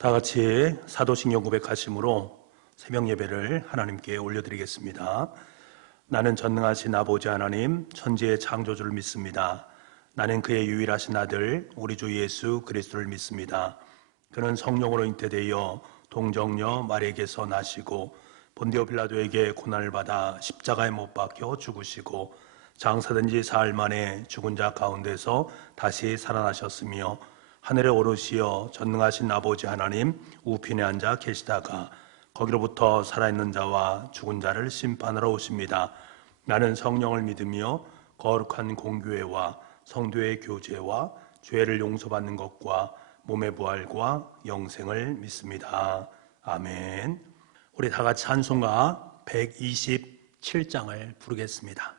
다 같이 사도신경 고백하심으로 새벽 예배를 하나님께 올려드리겠습니다. 나는 전능하신 아버지 하나님, 천지의 창조주를 믿습니다. 나는 그의 유일하신 아들 우리 주 예수 그리스도를 믿습니다. 그는 성령으로 잉태되어 동정녀 마리아에게서 나시고 본디오 빌라도에게 고난을 받아 십자가에 못 박혀 죽으시고 장사된 지 사흘 만에 죽은 자 가운데서 다시 살아나셨으며 하늘에 오르시어 전능하신 아버지 하나님 우편에 앉아 계시다가 거기로부터 살아있는 자와 죽은 자를 심판하러 오십니다. 나는 성령을 믿으며 거룩한 공교회와 성도의 교제와 죄를 용서받는 것과 몸의 부활과 영생을 믿습니다. 아멘. 우리 다 같이 찬송가 127장을 부르겠습니다.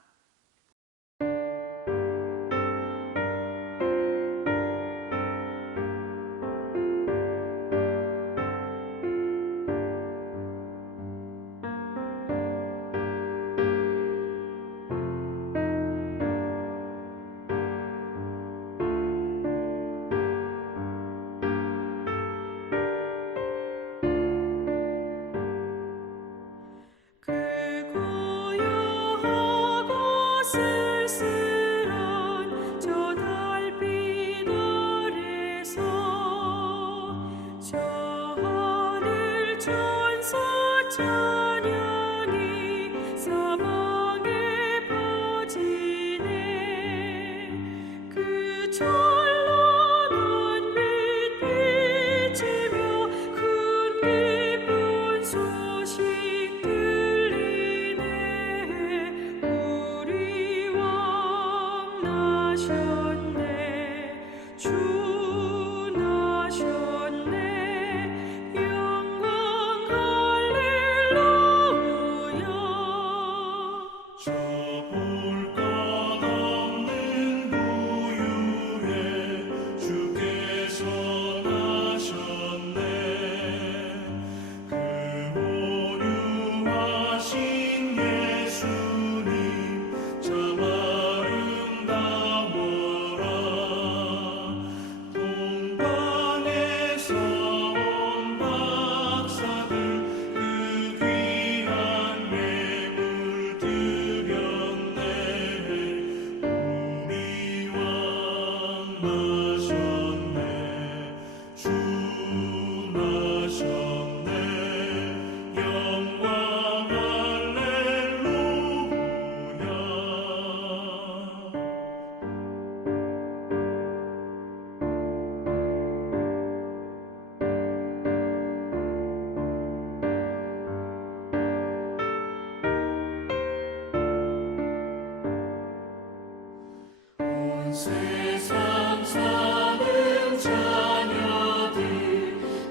세상 사는 자녀들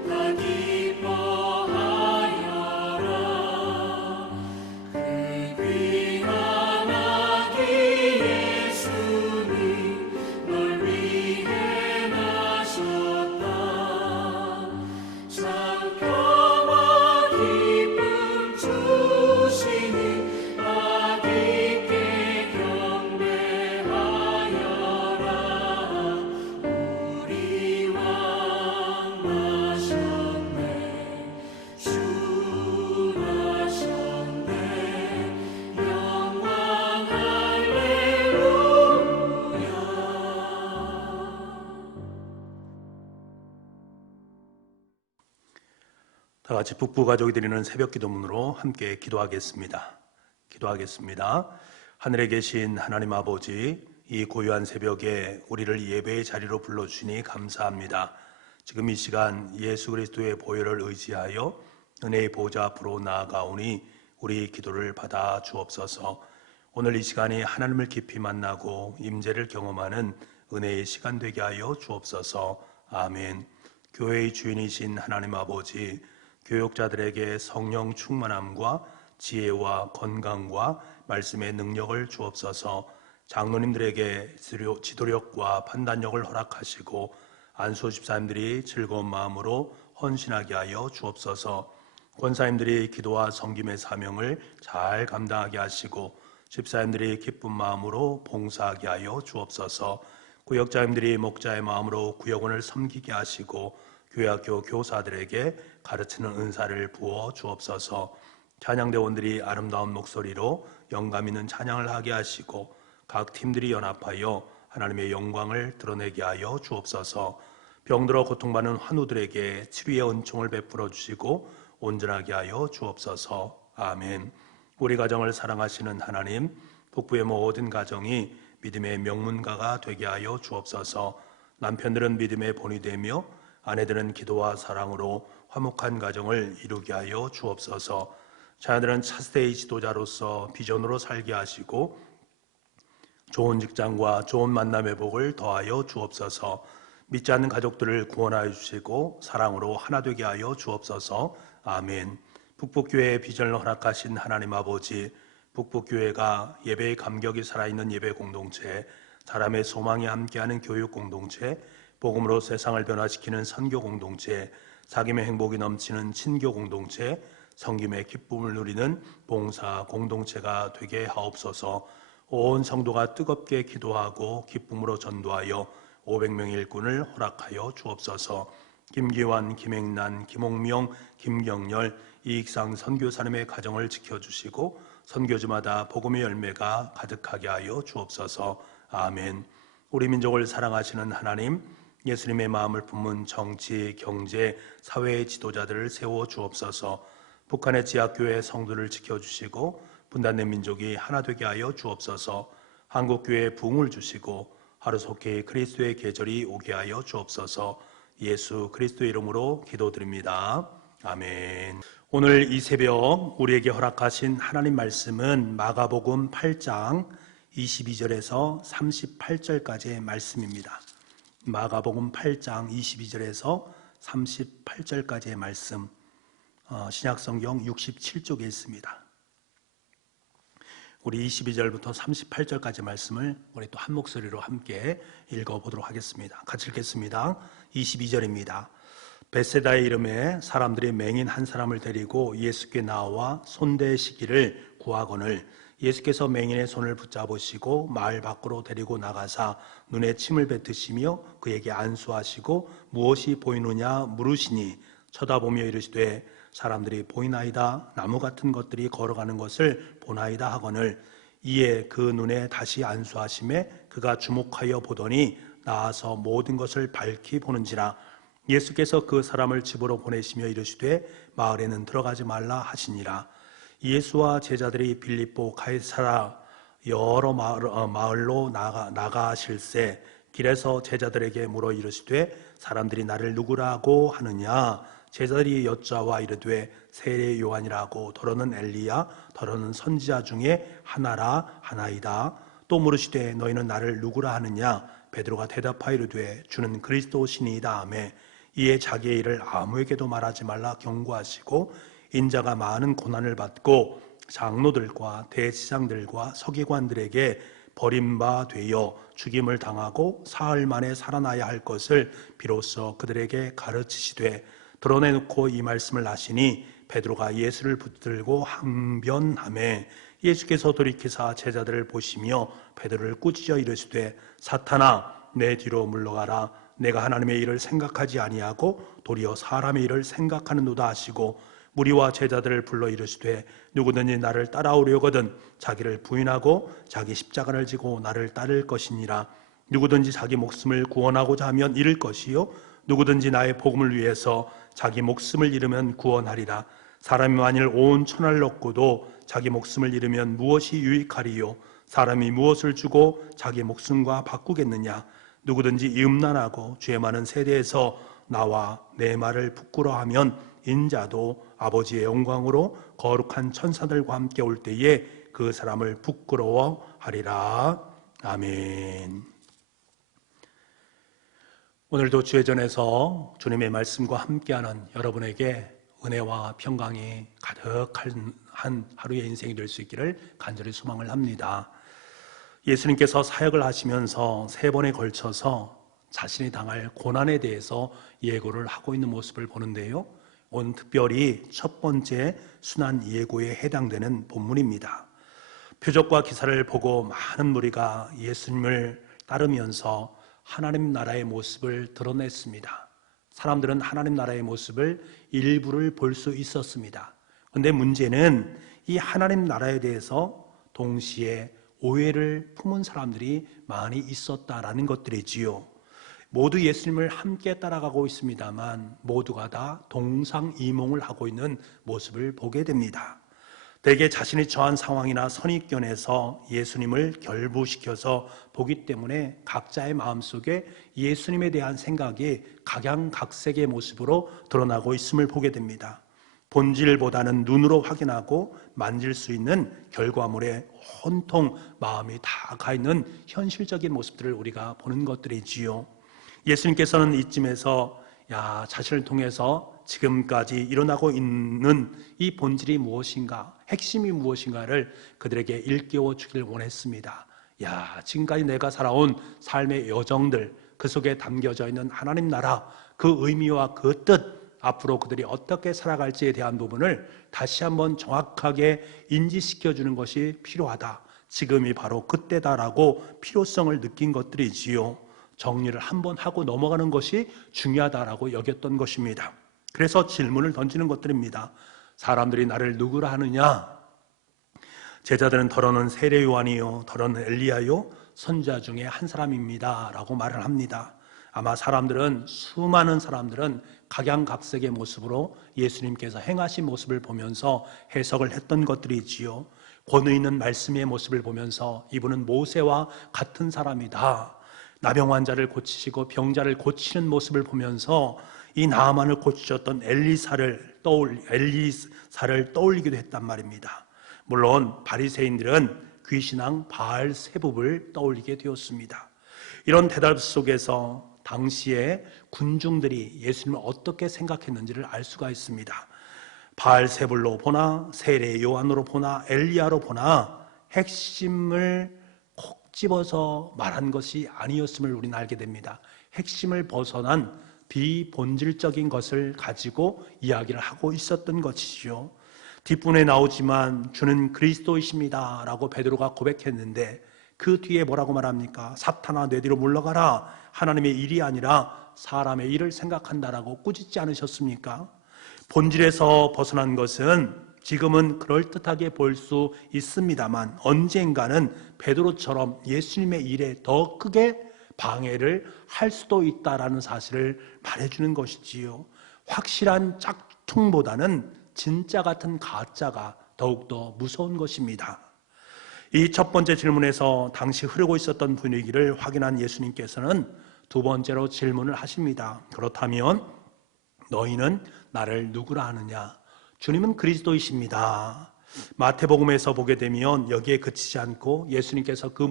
다 기뻐하여라. 그 귀한 아기 예수님 널 위해 나셨다. 상표와 기쁨 주시니 아기께 경배하여. 다 같이 북부 가족이 드리는 새벽 기도문으로 함께 기도하겠습니다. 하늘에 계신 하나님 아버지, 이 고요한 새벽에 우리를 예배의 자리로 불러주시니 감사합니다. 지금 이 시간 예수 그리스도의 보혈을 의지하여 은혜의 보좌 앞으로 나아가오니 우리 기도를 받아 주옵소서. 오늘 이 시간이 하나님을 깊이 만나고 임재를 경험하는 은혜의 시간 되게 하여 주옵소서. 아멘. 교회의 주인이신 하나님 아버지, 교육자들에게 성령 충만함과 지혜와 건강과 말씀의 능력을 주옵소서. 장로님들에게 지도력과 판단력을 허락하시고 안수 집사님들이 즐거운 마음으로 헌신하게 하여 주옵소서. 권사님들이 기도와 섬김의 사명을 잘 감당하게 하시고 집사님들이 기쁜 마음으로 봉사하게 하여 주옵소서. 구역자님들이 목자의 마음으로 구역원을 섬기게 하시고 교회학교 교사들에게 가르치는 은사를 부어 주옵소서. 찬양대원들이 아름다운 목소리로 영감 있는 찬양을 하게 하시고 각 팀들이 연합하여 하나님의 영광을 드러내게 하여 주옵소서. 병들어 고통받는 환우들에게 치료의 은총을 베풀어 주시고 온전하게 하여 주옵소서. 아멘. 우리 가정을 사랑하시는 하나님, 북부의 모든 가정이 믿음의 명문가가 되게 하여 주옵소서. 남편들은 믿음의 본이 되며 아내들은 기도와 사랑으로 화목한 가정을 이루게 하여 주옵소서. 자녀들은 차세대의 지도자로서 비전으로 살게 하시고 좋은 직장과 좋은 만남의 복을 더하여 주옵소서. 믿지 않는 가족들을 구원하여 주시고 사랑으로 하나 되게 하여 주옵소서. 아멘. 북북교회의 비전을 허락하신 하나님 아버지, 북북교회가 예배의 감격이 살아있는 예배 공동체, 사람의 소망이 함께하는 교육 공동체, 복음으로 세상을 변화시키는 선교 공동체, 사귐의 행복이 넘치는 친교 공동체, 성김의 기쁨을 누리는 봉사 공동체가 되게 하옵소서. 온 성도가 뜨겁게 기도하고 기쁨으로 전도하여 500명의 일꾼을 허락하여 주옵소서. 김기환, 김행란, 김홍명, 김경열, 이익상 선교사님의 가정을 지켜주시고 선교지마다 복음의 열매가 가득하게 하여 주옵소서. 아멘. 우리 민족을 사랑하시는 하나님, 예수님의 마음을 품은 정치, 경제, 사회의 지도자들을 세워 주옵소서. 북한의 지하교회 성도를 지켜주시고 분단된 민족이 하나 되게 하여 주옵소서. 한국교회에 부흥을 주시고 하루속히 그리스도의 계절이 오게 하여 주옵소서. 예수 그리스도의 이름으로 기도드립니다. 아멘. 오늘 이 새벽 우리에게 허락하신 하나님 말씀은 마가복음 8장 22절에서 38절까지의 말씀입니다. 마가복음 8장 22절에서 38절까지의 말씀, 신약성경 67쪽에 있습니다. 우리 22절부터 38절까지 말씀을 우리 또 한 목소리로 함께 읽어보도록 하겠습니다. 같이 읽겠습니다. 22절입니다. 벳세다의 이름에 사람들이 맹인 한 사람을 데리고 예수께 나와 손대시기를 구하거늘 예수께서 맹인의 손을 붙잡으시고 마을 밖으로 데리고 나가사 눈에 침을 뱉으시며 그에게 안수하시고 무엇이 보이느냐 물으시니 쳐다보며 이르시되 사람들이 보이나이다. 나무 같은 것들이 걸어가는 것을 보나이다 하거늘 이에 그 눈에 다시 안수하심에 그가 주목하여 보더니 나아서 모든 것을 밝히 보는지라. 예수께서 그 사람을 집으로 보내시며 이르시되 마을에는 들어가지 말라 하시니라. 예수와 제자들이 빌립보 가이사라 여러 마을로 나가실새 길에서 제자들에게 물어 이르시되 사람들이 나를 누구라고 하느냐. 제자들이 여짜와 이르되 세례 요한이라고, 더러는 엘리야, 더러는 선지자 중에 하나라 하나이다. 또 물으시되 너희는 나를 누구라 하느냐. 베드로가 대답하여 이르되 주는 그리스도시니이다 하매 이에 자기의 일을 아무에게도 말하지 말라 경고하시고 인자가 많은 고난을 받고 장로들과 대지장들과 서기관들에게 버림바 되어 죽임을 당하고 사흘 만에 살아나야 할 것을 비로소 그들에게 가르치시되 드러내놓고 이 말씀을 하시니 베드로가 예수를 붙들고 항변하매 예수께서 돌이키사 제자들을 보시며 베드로를 꾸짖어 이르시되 사탄아 내 뒤로 물러가라. 내가 하나님의 일을 생각하지 아니하고 도리어 사람의 일을 생각하는도다 하시고 무리와 제자들을 불러 이르시되 누구든지 나를 따라오려거든 자기를 부인하고 자기 십자가를 지고 나를 따를 것이니라. 누구든지 자기 목숨을 구원하고자 하면 잃을 것이요 누구든지 나의 복음을 위해서 자기 목숨을 잃으면 구원하리라. 사람이 만일 온 천하를 얻고도 자기 목숨을 잃으면 무엇이 유익하리요. 사람이 무엇을 주고 자기 목숨과 바꾸겠느냐. 누구든지 이음란하고 죄 많은 세대에서 나와 내 말을 부끄러워하면 인자도 아버지의 영광으로 거룩한 천사들과 함께 올 때에 그 사람을 부끄러워하리라. 아멘. 오늘도 주의전에서 주님의 말씀과 함께하는 여러분에게 은혜와 평강이 가득한 하루의 인생이 될 수 있기를 간절히 소망을 합니다. 예수님께서 사역을 하시면서 3번에 걸쳐서 자신이 당할 고난에 대해서 예고를 하고 있는 모습을 보는데요. 오늘 특별히 첫 번째 순환 예고에 해당되는 본문입니다. 표적과 기사를 보고 많은 무리가 예수님을 따르면서 하나님 나라의 모습을 드러냈습니다. 사람들은 하나님 나라의 모습을 일부를 볼 수 있었습니다. 그런데 문제는 이 하나님 나라에 대해서 동시에 오해를 품은 사람들이 많이 있었다라는 것들이지요. 모두 예수님을 함께 따라가고 있습니다만 모두가 다 동상이몽을 하고 있는 모습을 보게 됩니다. 대개 자신이 처한 상황이나 선입견에서 예수님을 결부시켜서 보기 때문에 각자의 마음속에 예수님에 대한 생각이 각양각색의 모습으로 드러나고 있음을 보게 됩니다. 본질보다는 눈으로 확인하고 만질 수 있는 결과물에 온통 마음이 다 가 있는 현실적인 모습들을 우리가 보는 것들이지요. 예수님께서는 이쯤에서 자신을 통해서 지금까지 일어나고 있는 이 본질이 무엇인가, 핵심이 무엇인가를 그들에게 일깨워 주기를 원했습니다. 지금까지 내가 살아온 삶의 여정들, 그 속에 담겨져 있는 하나님 나라, 그 의미와 그 뜻, 앞으로 그들이 어떻게 살아갈지에 대한 부분을 다시 한번 정확하게 인지시켜주는 것이 필요하다. 지금이 바로 그때다라고 필요성을 느낀 것들이지요. 정리를 한번 하고 넘어가는 것이 중요하다라고 여겼던 것입니다. 그래서 질문을 던지는 것들입니다. 사람들이 나를 누구라 하느냐? 제자들은 더러는 세례 요한이요, 더러는 엘리야요, 선지자 중에 한 사람입니다 라고 말을 합니다. 아마 수많은 사람들은 각양각색의 모습으로 예수님께서 행하신 모습을 보면서 해석을 했던 것들이지요. 권위 있는 말씀의 모습을 보면서 이분은 모세와 같은 사람이다. 나병 환자를 고치시고 병자를 고치는 모습을 보면서 이 나아만을 고치셨던 엘리사를 떠올리기도 했단 말입니다. 물론 바리새인들은 귀신왕 바알세붑을 떠올리게 되었습니다. 이런 대답 속에서 당시에 군중들이 예수님을 어떻게 생각했는지를 알 수가 있습니다. 바알세불로 보나 세례 요한으로 보나 엘리야로 보나 핵심을 콕 집어서 말한 것이 아니었음을 우리는 알게 됩니다. 핵심을 벗어난 비본질적인 것을 가지고 이야기를 하고 있었던 것이죠. 뒷분에 나오지만 주는 그리스도이십니다 라고 베드로가 고백했는데 그 뒤에 뭐라고 말합니까? 사탄아 내 뒤로 물러가라. 하나님의 일이 아니라 사람의 일을 생각한다라고 꾸짖지 않으셨습니까? 본질에서 벗어난 것은 지금은 그럴듯하게 볼 수 있습니다만 언젠가는 베드로처럼 예수님의 일에 더 크게 방해를 할 수도 있다라는 사실을 말해주는 것이지요. 확실한 짝퉁보다는 진짜 같은 가짜가 더욱더 무서운 것입니다. 이 첫 번째 질문에서 당시 흐르고 있었던 분위기를 확인한 예수님께서는 두 번째로 질문을 하십니다. 그렇다면 너희는 나를 누구라 하느냐? 주님은 그리스도이십니다. 마태복음에서 보게 되면 여기에 그치지 않고 예수님께서 그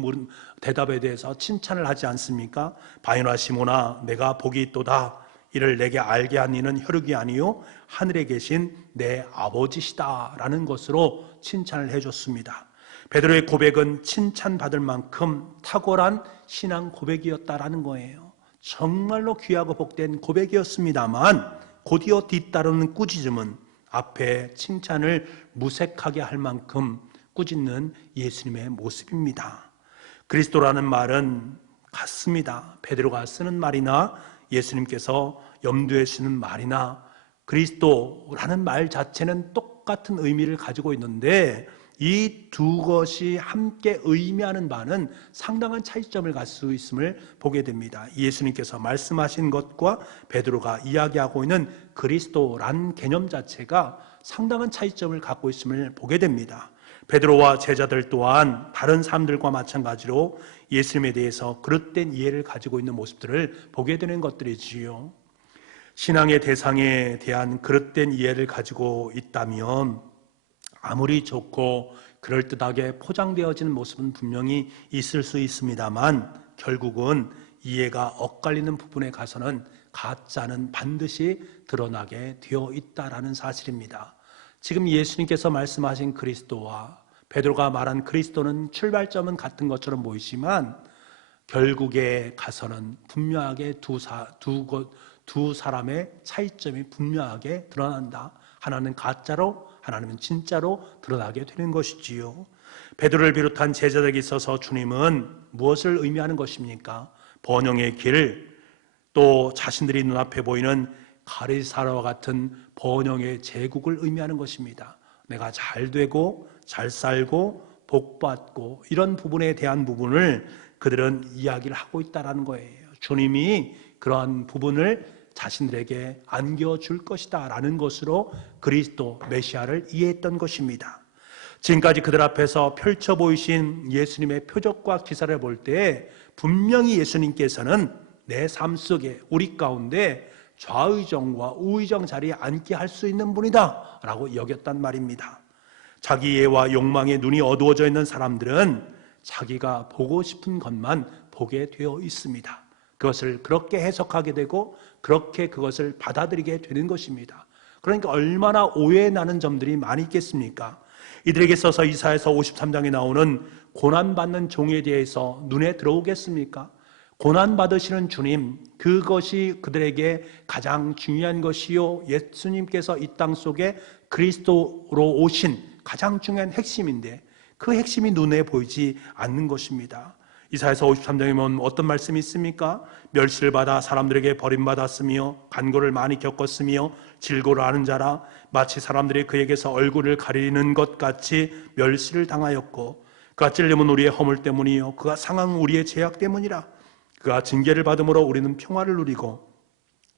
대답에 대해서 칭찬을 하지 않습니까? 바요나 시몬아 내가 복이 있도다. 이를 내게 알게 한 이는 혈육이 아니요 하늘에 계신 내 아버지시다 라는 것으로 칭찬을 해줬습니다. 베드로의 고백은 칭찬받을 만큼 탁월한 신앙 고백이었다라는 거예요. 정말로 귀하고 복된 고백이었습니다만 곧이어 뒤따르는 꾸짖음은 앞에 칭찬을 무색하게 할 만큼 꾸짖는 예수님의 모습입니다. 그리스도라는 말은 같습니다. 베드로가 쓰는 말이나 예수님께서 염두에 쓰는 말이나 그리스도라는 말 자체는 똑같은 의미를 가지고 있는데 이 두 것이 함께 의미하는 바는 상당한 차이점을 갖을 수 있음을 보게 됩니다. 예수님께서 말씀하신 것과 베드로가 이야기하고 있는 그리스도란 개념 자체가 상당한 차이점을 갖고 있음을 보게 됩니다. 베드로와 제자들 또한 다른 사람들과 마찬가지로 예수님에 대해서 그릇된 이해를 가지고 있는 모습들을 보게 되는 것들이지요. 신앙의 대상에 대한 그릇된 이해를 가지고 있다면 아무리 좋고 그럴듯하게 포장되어지는 모습은 분명히 있을 수 있습니다만 결국은 이해가 엇갈리는 부분에 가서는 가짜는 반드시 드러나게 되어 있다라는 사실입니다. 지금 예수님께서 말씀하신 그리스도와 베드로가 말한 그리스도는 출발점은 같은 것처럼 보이지만 결국에 가서는 분명하게 두 사람의 차이점이 분명하게 드러난다. 하나는 가짜로 하나님은 진짜로 드러나게 되는 것이지요. 베드로를 비롯한 제자들에게 있어서 주님은 무엇을 의미하는 것입니까? 번영의 길, 또 자신들이 눈앞에 보이는 가리사와 같은 번영의 제국을 의미하는 것입니다. 내가 잘 되고 잘 살고 복받고 이런 부분에 대한 부분을 그들은 이야기를 하고 있다는 거예요. 주님이 그러한 부분을 자신들에게 안겨줄 것이다 라는 것으로 그리스도 메시아를 이해했던 것입니다. 지금까지 그들 앞에서 펼쳐 보이신 예수님의 표적과 기사를 볼 때 분명히 예수님께서는 내 삶 속에 우리 가운데 좌의정과 우의정 자리에 앉게 할 수 있는 분이다 라고 여겼단 말입니다. 자기 이해와 욕망에 눈이 어두워져 있는 사람들은 자기가 보고 싶은 것만 보게 되어 있습니다. 그것을 그렇게 해석하게 되고 그렇게 그것을 받아들이게 되는 것입니다. 그러니까 얼마나 오해 나는 점들이 많이 있겠습니까? 이들에게 써서 이사야서 53장에 나오는 고난받는 종에 대해서 눈에 들어오겠습니까? 고난받으시는 주님, 그것이 그들에게 가장 중요한 것이요, 예수님께서 이 땅 속에 그리스도로 오신 가장 중요한 핵심인데 그 핵심이 눈에 보이지 않는 것입니다. 이사야서 53장에 보면 어떤 말씀이 있습니까? 멸시를 받아 사람들에게 버림받았으며 간고를 많이 겪었으며 질고를 아는 자라, 마치 사람들이 그에게서 얼굴을 가리는 것 같이 멸시를 당하였고, 그가 찔림은 우리의 허물 때문이요 그가 상함은 우리의 죄악 때문이라. 그가 징계를 받음으로 우리는 평화를 누리고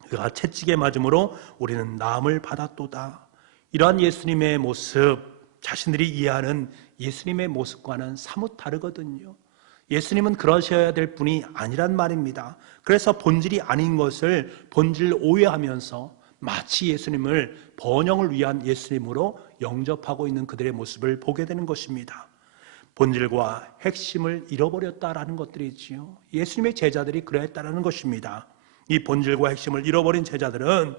그가 채찍에 맞음으로 우리는 나음을 받았도다. 이러한 예수님의 모습, 자신들이 이해하는 예수님의 모습과는 사뭇 다르거든요. 예수님은 그러셔야 될 분이 아니란 말입니다. 그래서 본질이 아닌 것을 본질 오해하면서 마치 예수님을 번영을 위한 예수님으로 영접하고 있는 그들의 모습을 보게 되는 것입니다. 본질과 핵심을 잃어버렸다라는 것들이지요. 예수님의 제자들이 그러했다라는 것입니다. 이 본질과 핵심을 잃어버린 제자들은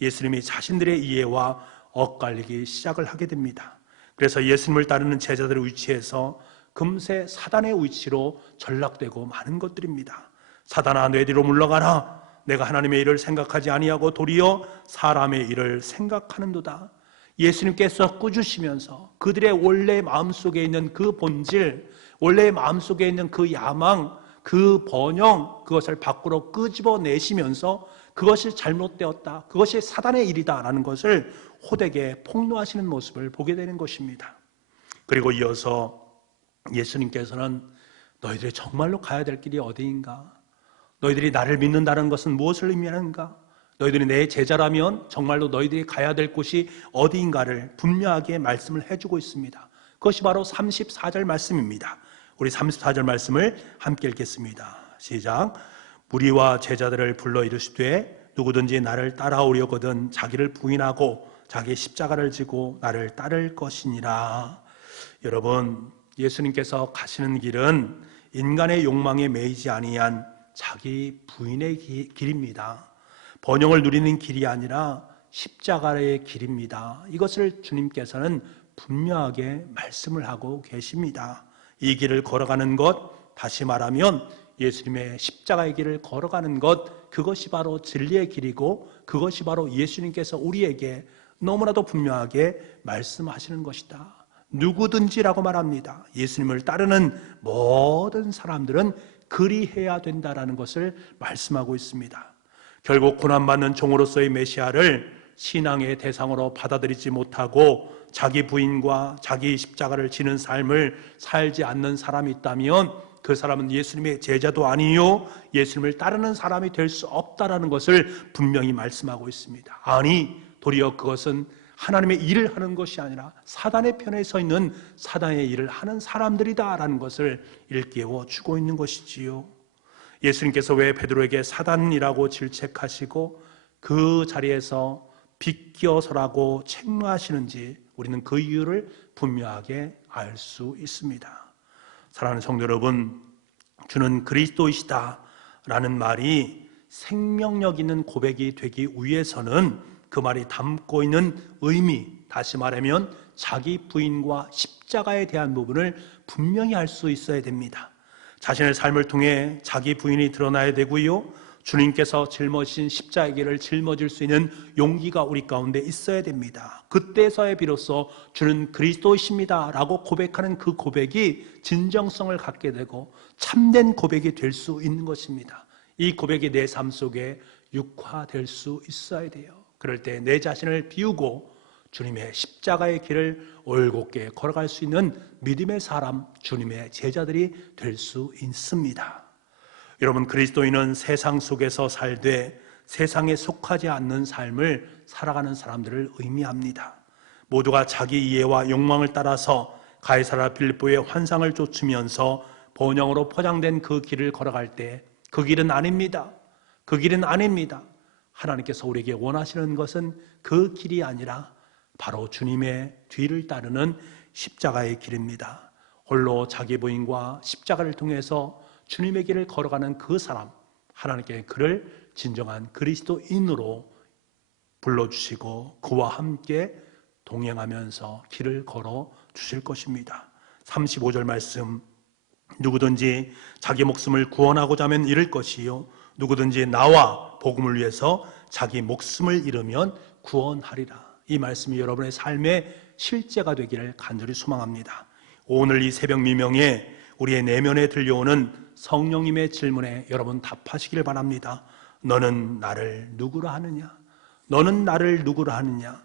예수님이 자신들의 이해와 엇갈리기 시작을 하게 됩니다. 그래서 예수님을 따르는 제자들의 위치에서 금세 사단의 위치로 전락되고 마는 것들입니다. 사단아, 내 뒤로 물러가라. 내가 하나님의 일을 생각하지 아니하고 도리어 사람의 일을 생각하는도다. 예수님께서 꾸짖으시면서 그들의 원래 마음속에 있는 그 본질, 원래 마음속에 있는 그 야망, 그 번영, 그것을 밖으로 끄집어내시면서 그것이 잘못되었다, 그것이 사단의 일이다라는 것을 호되게 폭로하시는 모습을 보게 되는 것입니다. 그리고 이어서 예수님께서는 너희들이 정말로 가야 될 길이 어디인가? 너희들이 나를 믿는다는 것은 무엇을 의미하는가? 너희들이 내 제자라면 정말로 너희들이 가야 될 곳이 어디인가를 분명하게 말씀을 해주고 있습니다. 그것이 바로 34절 말씀입니다. 우리 34절 말씀을 함께 읽겠습니다. 시작. 무리와 제자들을 불러 이르시되 누구든지 나를 따라오려거든 자기를 부인하고 자기 십자가를 지고 나를 따를 것이니라. 여러분, 예수님께서 가시는 길은 인간의 욕망에 매이지 아니한 자기 부인의 길입니다. 번영을 누리는 길이 아니라 십자가의 길입니다. 이것을 주님께서는 분명하게 말씀을 하고 계십니다. 이 길을 걸어가는 것, 다시 말하면 예수님의 십자가의 길을 걸어가는 것, 그것이 바로 진리의 길이고 그것이 바로 예수님께서 우리에게 너무나도 분명하게 말씀하시는 것이다. 누구든지라고 말합니다. 예수님을 따르는 모든 사람들은 그리해야 된다라는 것을 말씀하고 있습니다. 결국 고난받는 종으로서의 메시아를 신앙의 대상으로 받아들이지 못하고 자기 부인과 자기 십자가를 지는 삶을 살지 않는 사람이 있다면 그 사람은 예수님의 제자도 아니요 예수님을 따르는 사람이 될 수 없다라는 것을 분명히 말씀하고 있습니다. 아니, 도리어 그것은 하나님의 일을 하는 것이 아니라 사단의 편에 서 있는 사단의 일을 하는 사람들이다라는 것을 일깨워 주고 있는 것이지요. 예수님께서 왜 베드로에게 사단이라고 질책하시고 그 자리에서 비껴서라고 책망하시는지 우리는 그 이유를 분명하게 알 수 있습니다. 사랑하는 성도 여러분, 주는 그리스도이시다 라는 말이 생명력 있는 고백이 되기 위해서는 그 말이 담고 있는 의미, 다시 말하면 자기 부인과 십자가에 대한 부분을 분명히 알 수 있어야 됩니다. 자신의 삶을 통해 자기 부인이 드러나야 되고요, 주님께서 짊어지신 십자가의 길을 짊어질 수 있는 용기가 우리 가운데 있어야 됩니다. 그때서야 비로소 주는 그리스도이십니다 라고 고백하는 그 고백이 진정성을 갖게 되고 참된 고백이 될 수 있는 것입니다. 이 고백이 내 삶 속에 육화될 수 있어야 돼요. 그럴 때 내 자신을 비우고 주님의 십자가의 길을 올곧게 걸어갈 수 있는 믿음의 사람, 주님의 제자들이 될 수 있습니다. 여러분, 그리스도인은 세상 속에서 살되 세상에 속하지 않는 삶을 살아가는 사람들을 의미합니다. 모두가 자기 이해와 욕망을 따라서 가이사랴 빌립보의 환상을 쫓으면서 번영으로 포장된 그 길을 걸어갈 때 그 길은 아닙니다. 그 길은 아닙니다. 하나님께서 우리에게 원하시는 것은 그 길이 아니라 바로 주님의 뒤를 따르는 십자가의 길입니다. 홀로 자기 부인과 십자가를 통해서 주님의 길을 걸어가는 그 사람, 하나님께 그를 진정한 그리스도인으로 불러주시고 그와 함께 동행하면서 길을 걸어 주실 것입니다. 35절 말씀, 누구든지 자기 목숨을 구원하고자 하면 잃을 것이요 누구든지 나와 복음을 위해서 자기 목숨을 잃으면 구원하리라. 이 말씀이 여러분의 삶의 실제가 되기를 간절히 소망합니다. 오늘 이 새벽 미명에 우리의 내면에 들려오는 성령님의 질문에 여러분 답하시길 바랍니다. 너는 나를 누구라 하느냐? 너는 나를 누구라 하느냐?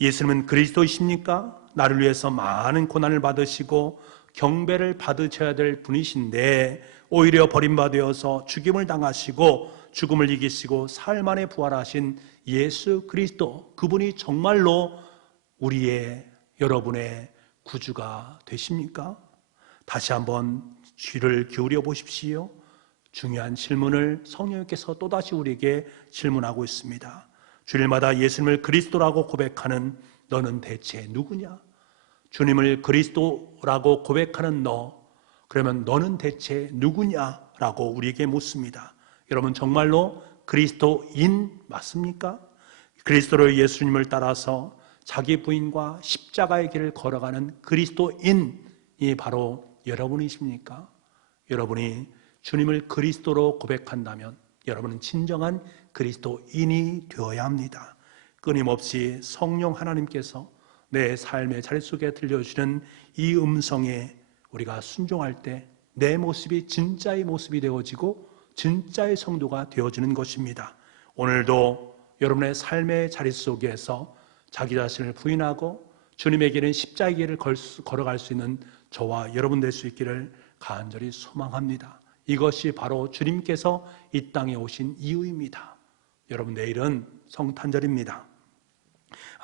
예수님은 그리스도이십니까? 나를 위해서 많은 고난을 받으시고 경배를 받으셔야 될 분이신데 오히려 버림받아서 죽임을 당하시고 죽음을 이기시고 사흘 만에 부활하신 예수 그리스도, 그분이 정말로 우리의 여러분의 구주가 되십니까? 다시 한번 귀를 기울여 보십시오. 중요한 질문을 성령님께서 또다시 우리에게 질문하고 있습니다. 주일마다 예수님을 그리스도라고 고백하는 너는 대체 누구냐? 주님을 그리스도라고 고백하는 너, 그러면 너는 대체 누구냐라고 우리에게 묻습니다. 여러분, 정말로 그리스도인 맞습니까? 그리스도로 예수님을 따라서 자기 부인과 십자가의 길을 걸어가는 그리스도인이 바로 여러분이십니까? 여러분이 주님을 그리스도로 고백한다면 여러분은 진정한 그리스도인이 되어야 합니다. 끊임없이 성령 하나님께서 내 삶의 자리 속에 들려주시는 이 음성에 우리가 순종할 때 내 모습이 진짜의 모습이 되어지고 진짜의 성도가 되어지는 것입니다. 오늘도 여러분의 삶의 자리 속에서 자기 자신을 부인하고 주님의 길은 십자가의 길을 걸어갈 수 있는 저와 여러분 될 수 있기를 간절히 소망합니다. 이것이 바로 주님께서 이 땅에 오신 이유입니다. 여러분, 내일은 성탄절입니다.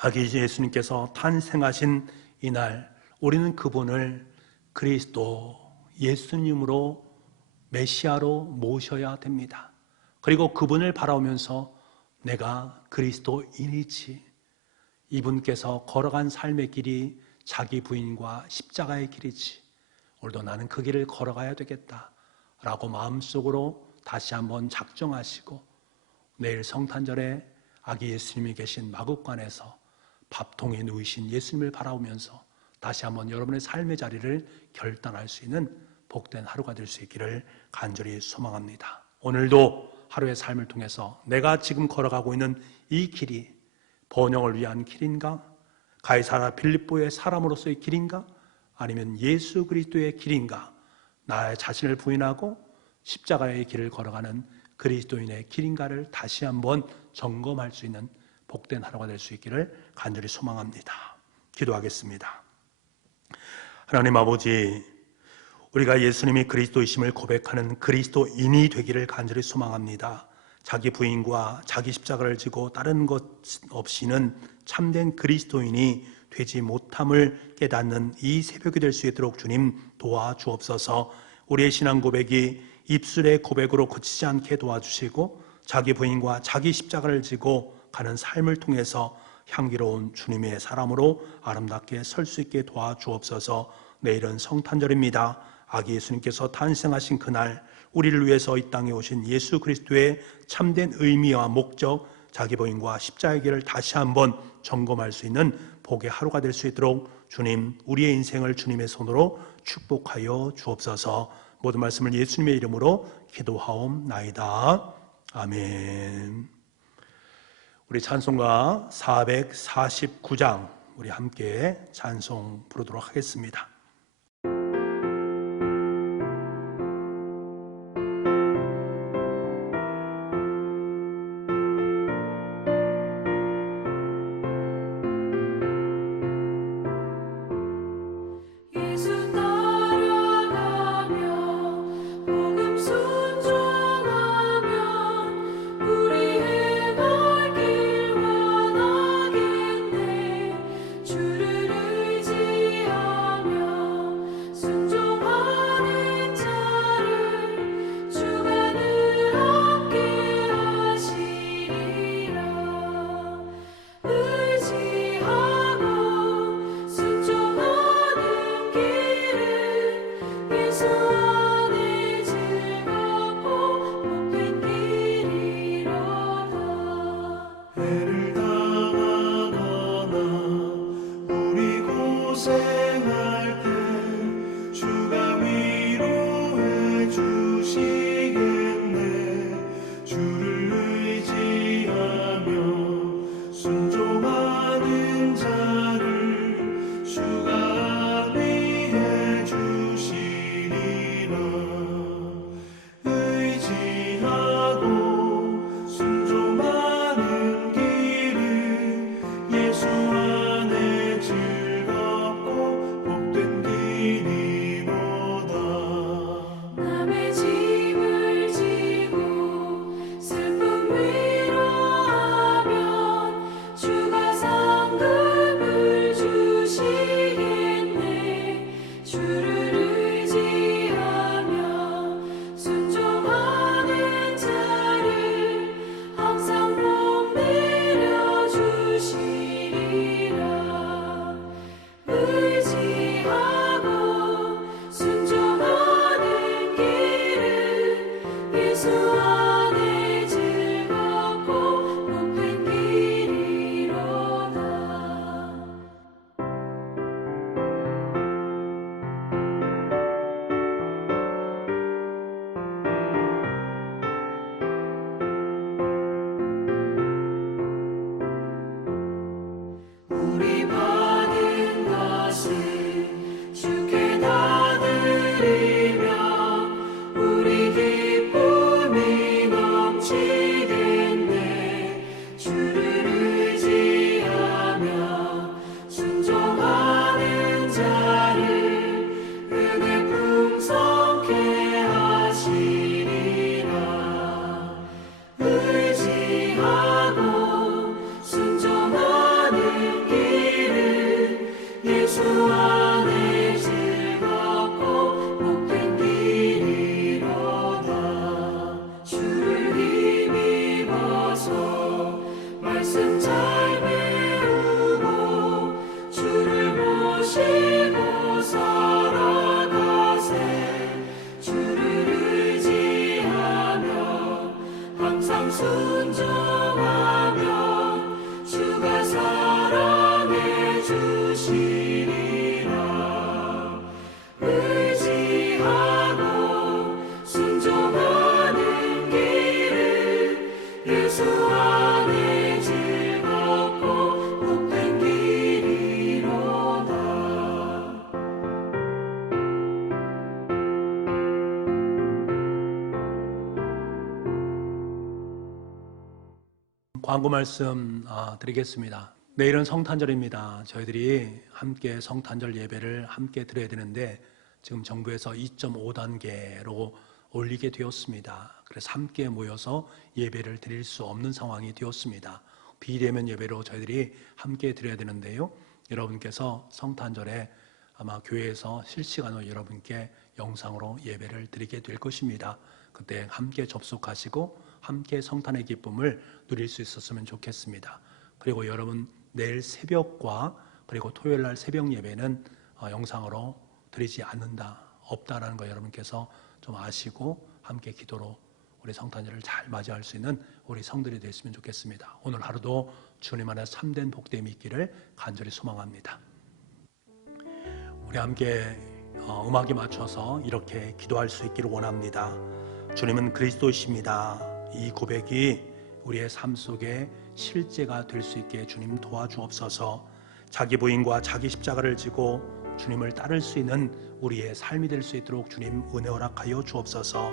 아기 예수님께서 탄생하신 이날 우리는 그분을 그리스도 예수님으로 메시아로 모셔야 됩니다. 그리고 그분을 바라보면서 내가 그리스도인이지, 이분께서 걸어간 삶의 길이 자기 부인과 십자가의 길이지, 오늘도 나는 그 길을 걸어가야 되겠다 라고 마음속으로 다시 한번 작정하시고 내일 성탄절에 아기 예수님이 계신 마국간에서 밥통에 누이신 예수님을 바라보면서 다시 한번 여러분의 삶의 자리를 결단할 수 있는 복된 하루가 될 수 있기를 간절히 소망합니다. 오늘도 하루의 삶을 통해서 내가 지금 걸어가고 있는 이 길이 번영을 위한 길인가? 가이사랴 빌립보의 사람으로서의 길인가? 아니면 예수 그리스도의 길인가? 나의 자신을 부인하고 십자가의 길을 걸어가는 그리스도인의 길인가를 다시 한번 점검할 수 있는 복된 하루가 될 수 있기를 간절히 소망합니다. 기도하겠습니다. 하나님 아버지, 우리가 예수님이 그리스도이심을 고백하는 그리스도인이 되기를 간절히 소망합니다. 자기 부인과 자기 십자가를 지고 다른 것 없이는 참된 그리스도인이 되지 못함을 깨닫는 이 새벽이 될 수 있도록 주님 도와주옵소서. 우리의 신앙 고백이 입술의 고백으로 그치지 않게 도와주시고 자기 부인과 자기 십자가를 지고 가는 삶을 통해서 향기로운 주님의 사람으로 아름답게 설 수 있게 도와주옵소서. 내일은 성탄절입니다. 아기 예수님께서 탄생하신 그날 우리를 위해서 이 땅에 오신 예수 그리스도의 참된 의미와 목적, 자기 부인과 십자가의 길을 다시 한번 점검할 수 있는 복의 하루가 될 수 있도록 주님, 우리의 인생을 주님의 손으로 축복하여 주옵소서. 모든 말씀을 예수님의 이름으로 기도하옵나이다. 아멘. 우리 찬송가 449장 우리 함께 찬송 부르도록 하겠습니다. 모시고 살아가세. 주를 의지하며 항상 순종하며 주가 사랑해 주시리라. 의지하고 순종하는 길은 예수 안에 즐겁고 복된 길이로다. 광고 말씀 드리겠습니다. 내일은 성탄절입니다. 저희들이 함께 성탄절 예배를 함께 드려야 되는데 지금 정부에서 2.5단계로 올리게 되었습니다. 그래서 함께 모여서 예배를 드릴 수 없는 상황이 되었습니다. 비대면 예배로 저희들이 함께 드려야 되는데요. 여러분께서 성탄절에 아마 교회에서 실시간으로 여러분께 영상으로 예배를 드리게 될 것입니다. 그때 함께 접속하시고 함께 성탄의 기쁨을 누릴 수 있었으면 좋겠습니다. 그리고 여러분 내일 새벽과 그리고 토요일 날 새벽 예배는 영상으로 드리지 않는다, 없다라는 거 여러분께서 좀 아시고 함께 기도로 우리 성탄절을 잘 맞이할 수 있는 우리 성들이 됐으면 좋겠습니다. 오늘 하루도 주님 안에 참된 복됨이 있기를 간절히 소망합니다. 우리 함께 음악에 맞춰서 이렇게 기도할 수 있기를 원합니다. 주님은 그리스도이십니다. 이 고백이 우리의 삶 속에 실제가 될 수 있게 주님 도와주옵소서. 자기 부인과 자기 십자가를 지고 주님을 따를 수 있는 우리의 삶이 될 수 있도록 주님 은혜 허락하여 주옵소서.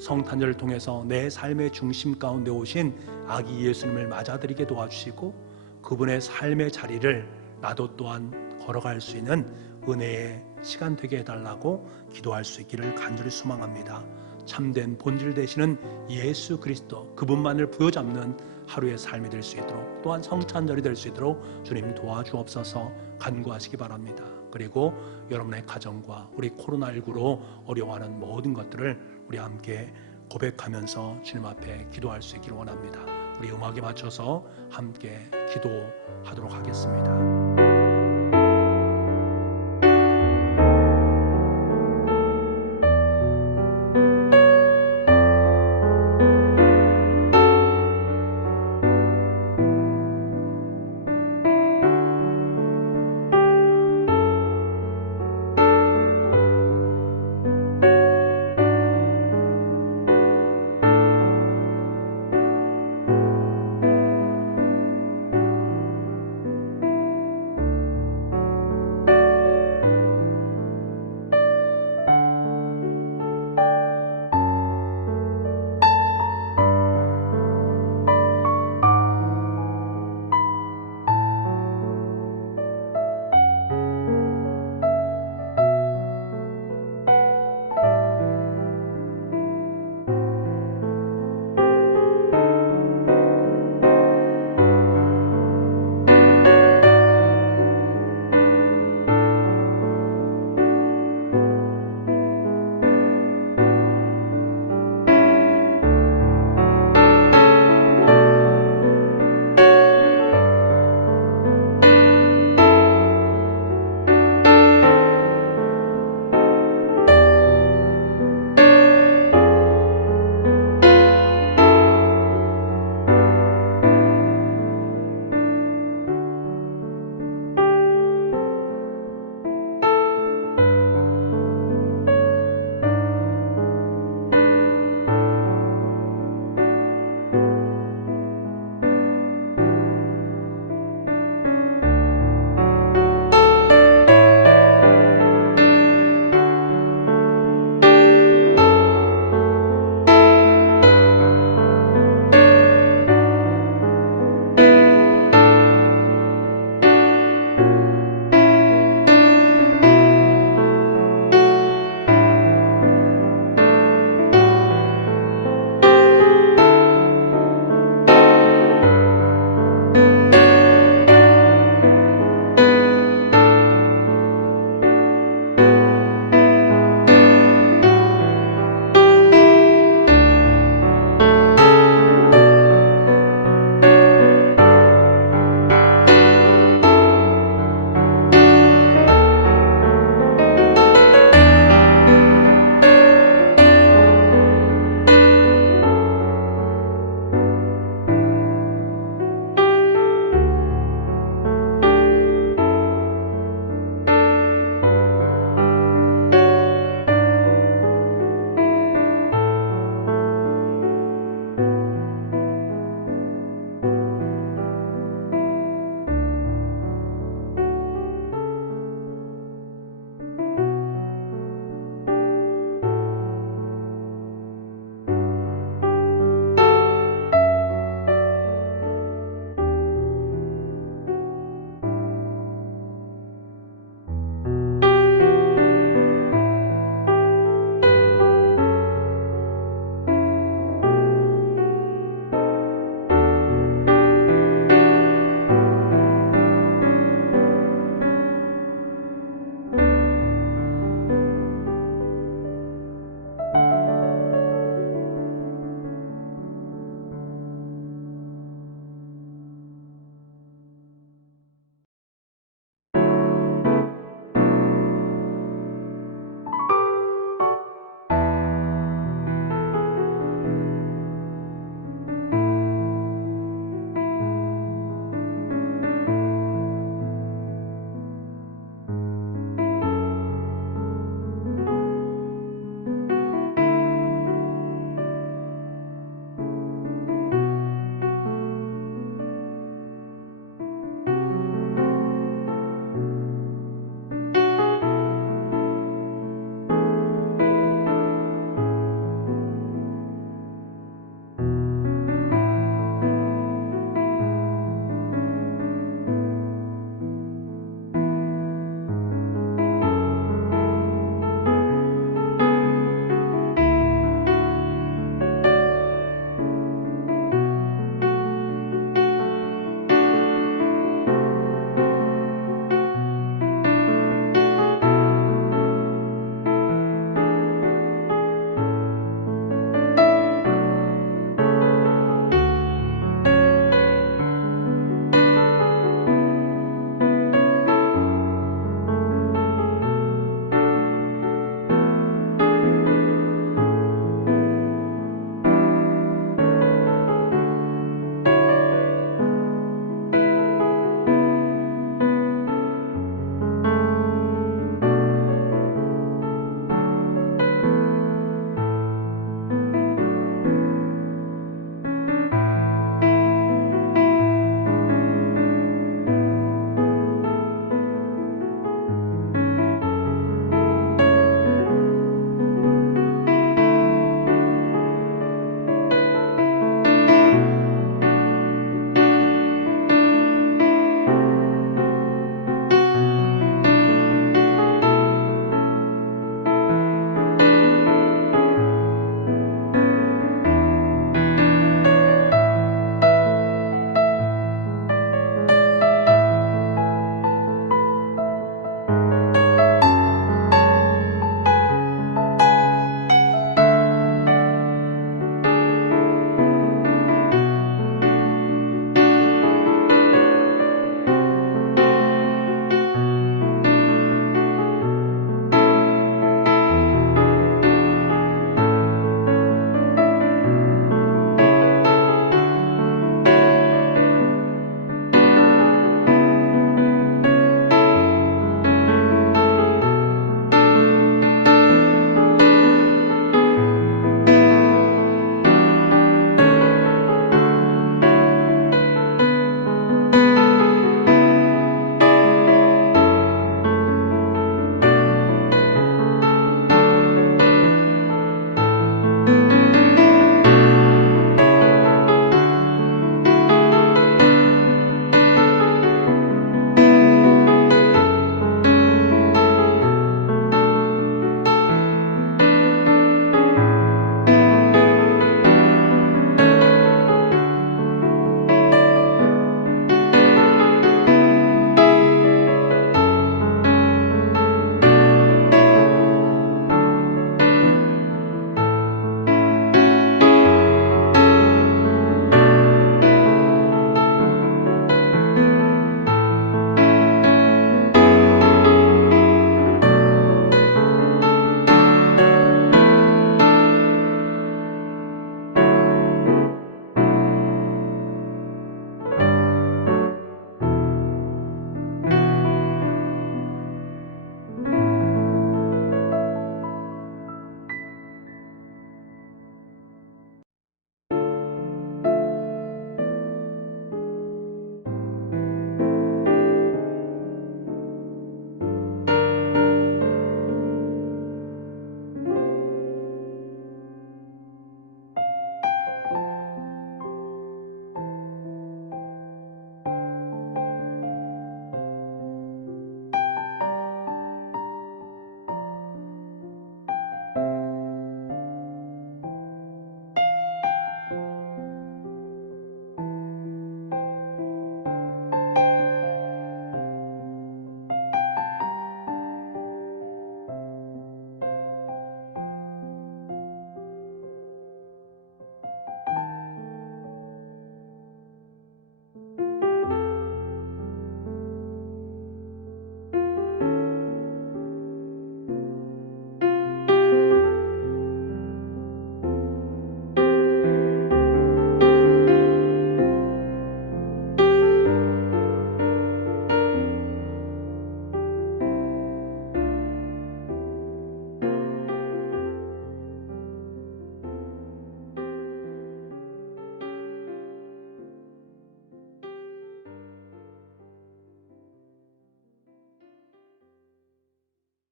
성탄절을 통해서 내 삶의 중심 가운데 오신 아기 예수님을 맞아들이게 도와주시고 그분의 삶의 자리를 나도 또한 걸어갈 수 있는 은혜의 시간 되게 해달라고 기도할 수 있기를 간절히 소망합니다. 참된 본질 되시는 예수 그리스도 그분만을 부여잡는 하루의 삶이 될 수 있도록 또한 성탄절이 될 수 있도록 주님 도와주옵소서 간구하시기 바랍니다. 그리고 여러분의 가정과 우리 코로나19로 어려워하는 모든 것들을 우리 함께 고백하면서 주님 앞에 기도할 수 있기를 원합니다. 우리 음악에 맞춰서 함께 기도하도록 하겠습니다.